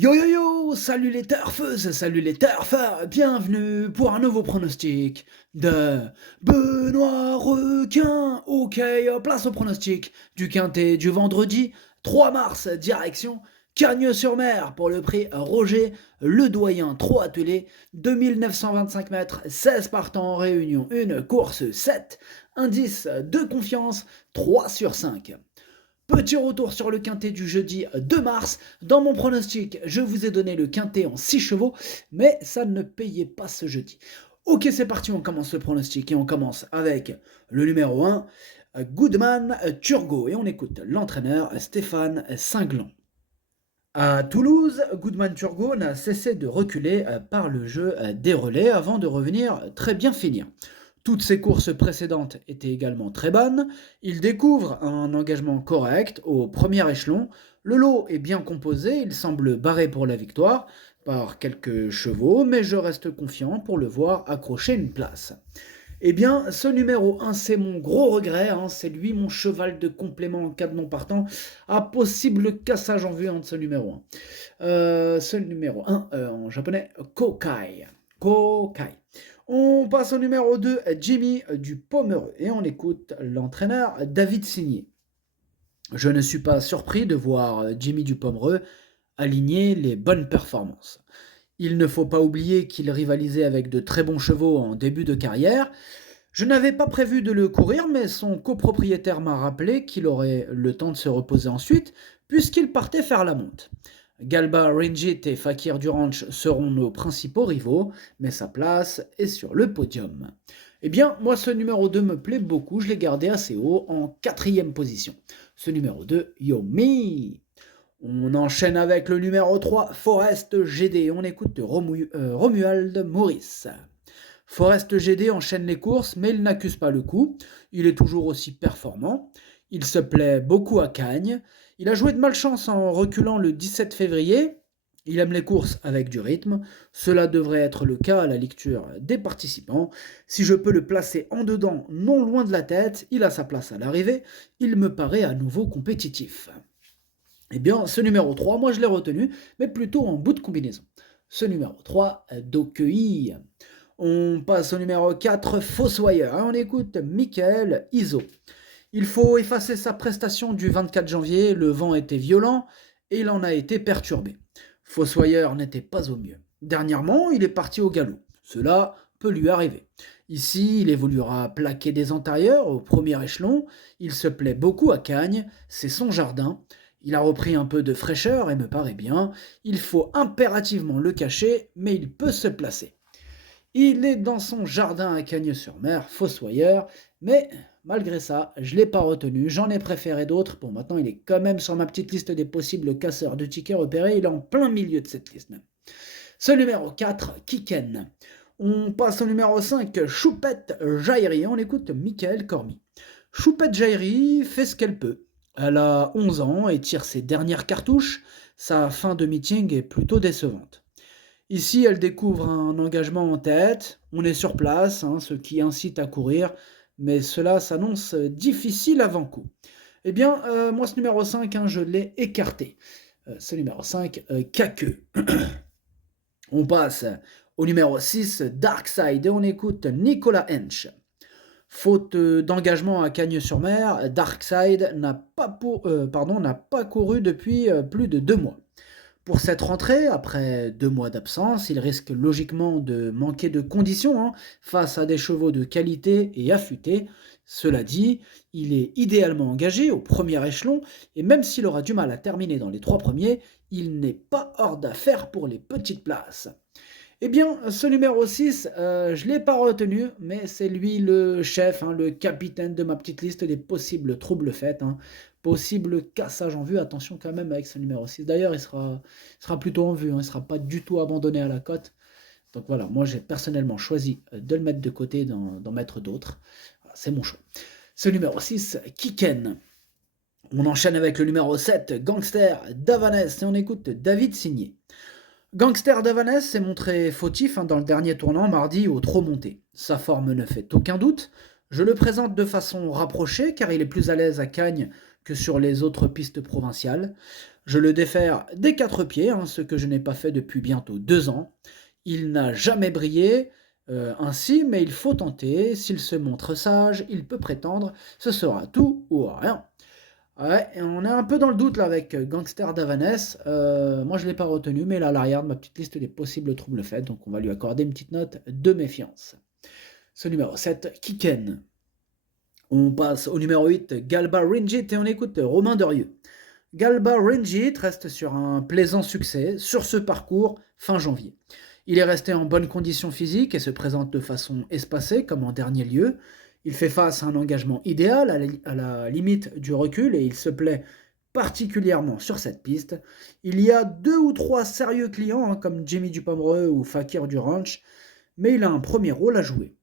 Yo yo yo, salut les turfeuses, salut les turfeurs, bienvenue pour un nouveau pronostic de Benoît Requin. Ok, place au pronostic du quintet du vendredi 3 mars, direction Cagnes-sur-Mer pour le prix Roger Ledoyen, 3 attelés, 2925 mètres, 16 partants en réunion, une course 7, indice de confiance 3 sur 5. Petit retour sur le quintet du jeudi 2 mars. Dans mon pronostic, je vous ai donné le quintet en 6 chevaux, mais ça ne payait pas ce jeudi. Ok, c'est parti, on commence le pronostic et on commence avec le numéro 1, Goodman Turgot. Et on écoute l'entraîneur Stéphane Cinglan. À Toulouse, Goodman Turgot n'a cessé de reculer par le jeu des relais avant de revenir très bien finir. Toutes ses courses précédentes étaient également très bonnes. Il découvre un engagement correct au premier échelon. Le lot est bien composé, il semble barré pour la victoire par quelques chevaux, mais je reste confiant pour le voir accrocher une place. Eh bien, ce numéro 1, c'est mon gros regret, c'est lui mon cheval de complément en cas de non partant, à possible cassage en vue de ce numéro 1. Ce numéro 1, en japonais, Kokai. Kokai. On passe au numéro 2, Jimmy du Pomereux, et on écoute l'entraîneur David Signé. Je ne suis pas surpris de voir Jimmy du Pomereux aligner les bonnes performances. Il ne faut pas oublier qu'il rivalisait avec de très bons chevaux en début de carrière. Je n'avais pas prévu de le courir, mais son copropriétaire m'a rappelé qu'il aurait le temps de se reposer ensuite, puisqu'il partait faire la monte. Galba Ringit et Fakir du Ranch seront nos principaux rivaux, mais sa place est sur le podium. Eh bien, moi ce numéro 2 me plaît beaucoup, je l'ai gardé assez haut, en 4e position. Ce numéro 2, Yomi. On enchaîne avec le numéro 3, Forest GD. On écoute Romuald Maurice. Forest GD enchaîne les courses, mais il n'accuse pas le coup. Il est toujours aussi performant. Il se plaît beaucoup à Cagnes. Il a joué de malchance en reculant le 17 février. Il aime les courses avec du rythme. Cela devrait être le cas à la lecture des participants. Si je peux le placer en dedans, non loin de la tête, il a sa place à l'arrivée. Il me paraît à nouveau compétitif. Eh bien, ce numéro 3, moi je l'ai retenu, mais plutôt en bout de combinaison. Ce numéro 3, Docueil. On passe au numéro 4, Fossoyeur. On écoute Michael Iso. Il faut effacer sa prestation du 24 janvier, le vent était violent et il en a été perturbé. Fossoyeur n'était pas au mieux. Dernièrement, il est parti au galop. Cela peut lui arriver. Ici, il évoluera plaqué des antérieurs au premier échelon. Il se plaît beaucoup à Cagnes, c'est son jardin. Il a repris un peu de fraîcheur et me paraît bien. Il faut impérativement le cacher, mais il peut se placer. Il est dans son jardin à Cagnes-sur-Mer, Fossoyeur, mais malgré ça, je ne l'ai pas retenu, j'en ai préféré d'autres. Bon, maintenant, il est quand même sur ma petite liste des possibles casseurs de tickets repérés, il est en plein milieu de cette liste même. Ce numéro 4, Kiken. On passe au numéro 5, Choupette Jairi, on écoute Michael Cormy. Choupette Jairi fait ce qu'elle peut. Elle a 11 ans et tire ses dernières cartouches, sa fin de meeting est plutôt décevante. Ici, elle découvre un engagement en tête, on est sur place, ce qui incite à courir, mais cela s'annonce difficile avant coup. Eh bien, moi ce numéro 5, je l'ai écarté. Ce numéro 5, Caqueux. On passe au numéro 6, Darkside, et on écoute Nicolas Hench. Faute d'engagement à Cagnes-sur-Mer, Darkside n'a pas couru depuis plus de 2 mois. Pour cette rentrée, après 2 mois d'absence, il risque logiquement de manquer de conditions face à des chevaux de qualité et affûtés. Cela dit, il est idéalement engagé au premier échelon et même s'il aura du mal à terminer dans les 3 premiers, il n'est pas hors d'affaire pour les petites places. Eh bien, ce numéro 6, je ne l'ai pas retenu, mais c'est lui le chef, le capitaine de ma petite liste des possibles troubles faits. Possible cassage en vue, attention quand même avec ce numéro 6. D'ailleurs, il sera plutôt en vue, il ne sera pas du tout abandonné à la cote. Donc voilà, moi j'ai personnellement choisi de le mettre de côté, d'en mettre d'autres. Voilà, c'est mon choix. Ce numéro 6, Kiken. On enchaîne avec le numéro 7, Gangster d'Avanès, et on écoute David Signé. Gangster d'Avanès s'est montré fautif dans le dernier tournant mardi au trot monté. Sa forme ne fait aucun doute. Je le présente de façon rapprochée car il est plus à l'aise à Cagnes que sur les autres pistes provinciales. Je le défère des 4 pieds, hein, ce que je n'ai pas fait depuis bientôt 2 ans. Il n'a jamais brillé ainsi, mais il faut tenter. S'il se montre sage, il peut prétendre, ce sera tout ou rien. Ouais, et on est un peu dans le doute là avec Gangster d'Avanès. Moi je ne l'ai pas retenu, mais là à l'arrière de ma petite liste des possibles troubles faits, donc on va lui accorder une petite note de méfiance. Ce numéro 7, Kiken. On passe au numéro 8, Galba Ringit, et on écoute Romain Derieux. Galba Ringit reste sur un plaisant succès sur ce parcours fin janvier. Il est resté en bonne condition physique et se présente de façon espacée comme en dernier lieu. Il fait face à un engagement idéal à la limite du recul et il se plaît particulièrement sur cette piste. Il y a 2 ou 3 sérieux clients comme Jimmy Dupomereux ou Fakir du Ranch, mais il a un premier rôle à jouer.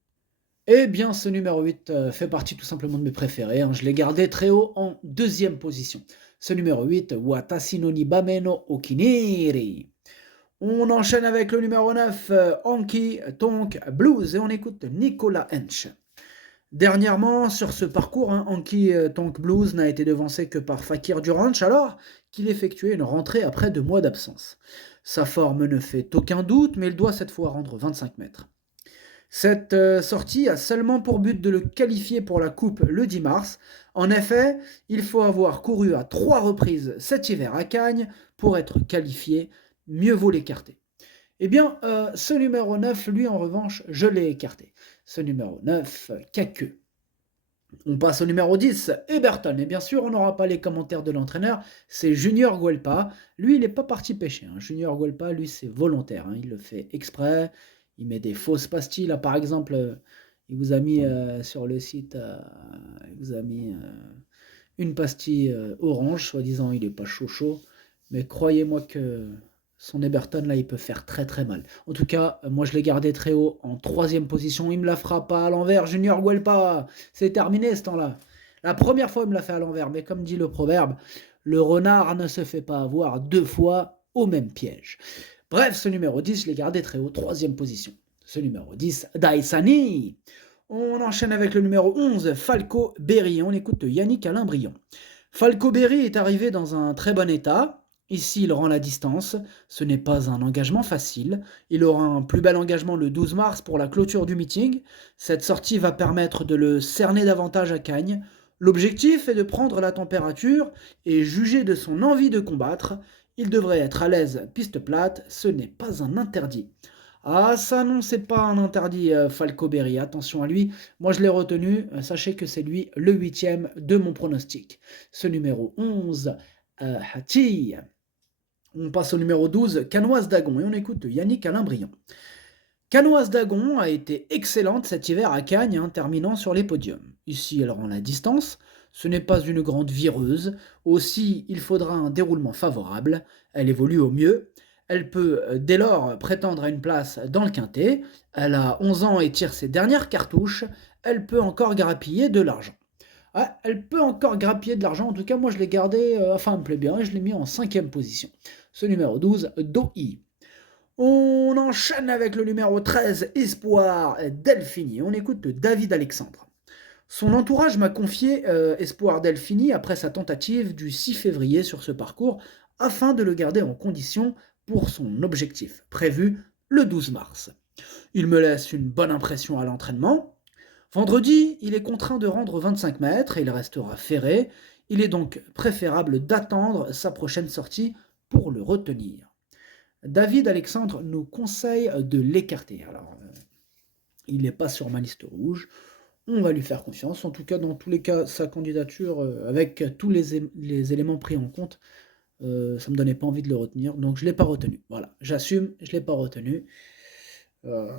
Eh bien, ce numéro 8 fait partie tout simplement de mes préférés, hein. Je l'ai gardé très haut en deuxième position. Ce numéro 8, Watashi no Nibame no Okiniri. On enchaîne avec le numéro 9, Anki Tonk Blues, et on écoute Nicolas Hench. Dernièrement, sur ce parcours, hein, Anki Tonk Blues n'a été devancé que par Fakir du Ranch, alors qu'il effectuait une rentrée après 2 mois d'absence. Sa forme ne fait aucun doute, mais il doit cette fois rendre 25 mètres. Cette sortie a seulement pour but de le qualifier pour la coupe le 10 mars. En effet, il faut avoir couru à 3 reprises cet hiver à Cagnes pour être qualifié, mieux vaut l'écarter. Eh bien, ce numéro 9, lui en revanche, je l'ai écarté. Ce numéro 9, Caqueux. On passe au numéro 10, Eberton. Et bien sûr, on n'aura pas les commentaires de l'entraîneur, c'est Junior Guelpa. Lui, il n'est pas parti pêcher, hein. Junior Guelpa, lui, c'est volontaire, hein. Il le fait exprès. Il met des fausses pastilles. Là, par exemple, il vous a mis sur le site, il vous a mis une pastille orange, soi-disant il n'est pas chaud. Mais croyez-moi que son Eberton, là, il peut faire très très mal. En tout cas, moi je l'ai gardé très haut en 3e position. Il me la fera pas à l'envers, Junior Guelpa. C'est terminé ce temps-là. La première fois, il me l'a fait à l'envers. Mais comme dit le proverbe, le renard ne se fait pas avoir 2 fois au même piège. Bref, ce numéro 10, je l'ai gardé très haut, 3e position. Ce numéro 10, Daisani. On enchaîne avec le numéro 11, Falco Berry. On écoute Yannick Alain Briand. Falco Berry est arrivé dans un très bon état. Ici, il rend la distance. Ce n'est pas un engagement facile. Il aura un plus bel engagement le 12 mars pour la clôture du meeting. Cette sortie va permettre de le cerner davantage à Cagnes. L'objectif est de prendre la température et juger de son envie de combattre. Il devrait être à l'aise piste plate, ce n'est pas un interdit. Ah ça non, c'est pas un interdit Falco Berry, attention à lui. Moi je l'ai retenu, sachez que c'est lui le 8e de mon pronostic. Ce numéro 11, Hati. On passe au numéro 12, Canoise d'Agon, et on écoute Yannick Alain Briand. Canoise d'Agon a été excellente cet hiver à Cagnes, hein, terminant sur les podiums. Ici, elle rend la distance. Ce n'est pas une grande vireuse. Aussi, il faudra un déroulement favorable. Elle évolue au mieux. Elle peut dès lors prétendre à une place dans le quintet. Elle a 11 ans et tire ses dernières cartouches. Elle peut encore grappiller de l'argent. Ah, elle peut encore grappiller de l'argent. En tout cas, moi, je l'ai gardé, enfin, elle me plaît bien, et je l'ai mis en 5e position. Ce numéro 12, Doi. On enchaîne avec le numéro 13, Espoir Delphini. On écoute David Alexandre. Son entourage m'a confié Espoir Delphini après sa tentative du 6 février sur ce parcours afin de le garder en condition pour son objectif, prévu le 12 mars. Il me laisse une bonne impression à l'entraînement. Vendredi, il est contraint de rendre 25 mètres et il restera ferré. Il est donc préférable d'attendre sa prochaine sortie pour le retenir. David Alexandre nous conseille de l'écarter. Alors, il n'est pas sur ma liste rouge. On va lui faire confiance. En tout cas, dans tous les cas, sa candidature, avec tous les éléments pris en compte, ça ne me donnait pas envie de le retenir. Donc, je ne l'ai pas retenu. Voilà, j'assume, je ne l'ai pas retenu. Voilà.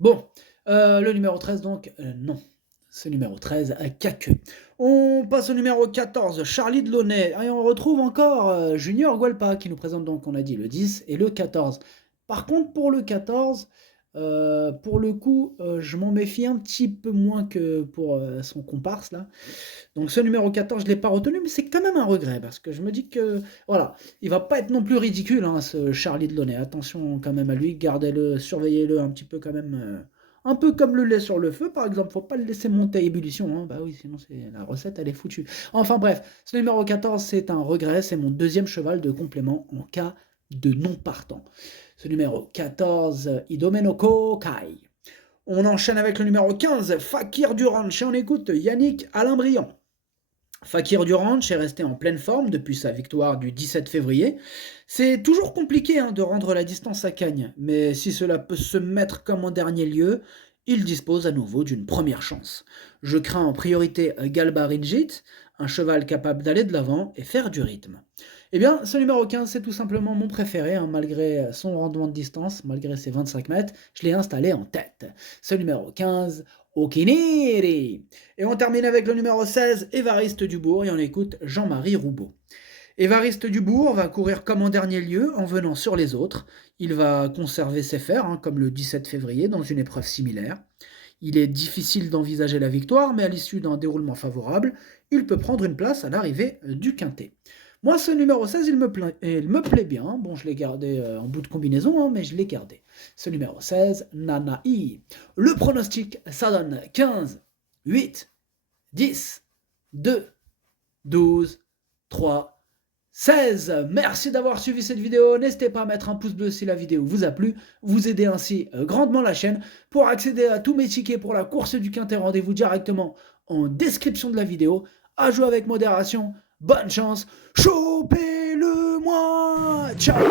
Bon, le numéro 13, donc, non. Ce numéro 13, Caqueux. On passe au numéro 14, Charlie Delaunay. Et on retrouve encore Junior Guelpa qui nous présente donc, on a dit, le 10 et le 14. Par contre, pour le 14, pour le coup, je m'en méfie un petit peu moins que pour son comparse, là. Donc ce numéro 14, je ne l'ai pas retenu, mais c'est quand même un regret, parce que je me dis que, voilà, il va pas être non plus ridicule, hein, ce Charlie Delaunay. Attention quand même à lui, gardez-le, surveillez-le un petit peu quand même Un peu comme le lait sur le feu, par exemple, faut pas le laisser monter à ébullition, hein. Bah oui, sinon la recette, elle est foutue. Enfin bref, ce numéro 14, c'est un regret, c'est mon deuxième cheval de complément en cas de non partant. Ce numéro 14, Idomenoko Kai. On enchaîne avec le numéro 15, Fakir du Ranch, et on écoute Yannick Alain-Briand. Fakir du Ranch est resté en pleine forme depuis sa victoire du 17 février. C'est toujours compliqué de rendre la distance à Cagnes, mais si cela peut se mettre comme en dernier lieu, il dispose à nouveau d'une première chance. Je crains en priorité Galba Ringgit, un cheval capable d'aller de l'avant et faire du rythme. Eh bien, ce numéro 15, c'est tout simplement mon préféré, malgré son rendement de distance, malgré ses 25 mètres, je l'ai installé en tête. Ce numéro 15, Okiniri. Et on termine avec le numéro 16, Évariste Dubourg, et on écoute Jean-Marie Roubaud. Évariste Dubourg va courir comme en dernier lieu, en venant sur les autres. Il va conserver ses fers, comme le 17 février, dans une épreuve similaire. Il est difficile d'envisager la victoire, mais à l'issue d'un déroulement favorable, il peut prendre une place à l'arrivée du Quintet. Moi, ce numéro 16, il me plaît bien. Bon, je l'ai gardé en bout de combinaison, mais je l'ai gardé. Ce numéro 16, Nanaï. Le pronostic, ça donne 15, 8, 10, 2, 12, 3, 16. Merci d'avoir suivi cette vidéo. N'hésitez pas à mettre un pouce bleu si la vidéo vous a plu. Vous aidez ainsi grandement la chaîne. Pour accéder à tous mes tickets pour la course du Quintet, rendez-vous directement en description de la vidéo. À jouer avec modération. Bonne chance. Chopez-le-moi. Ciao.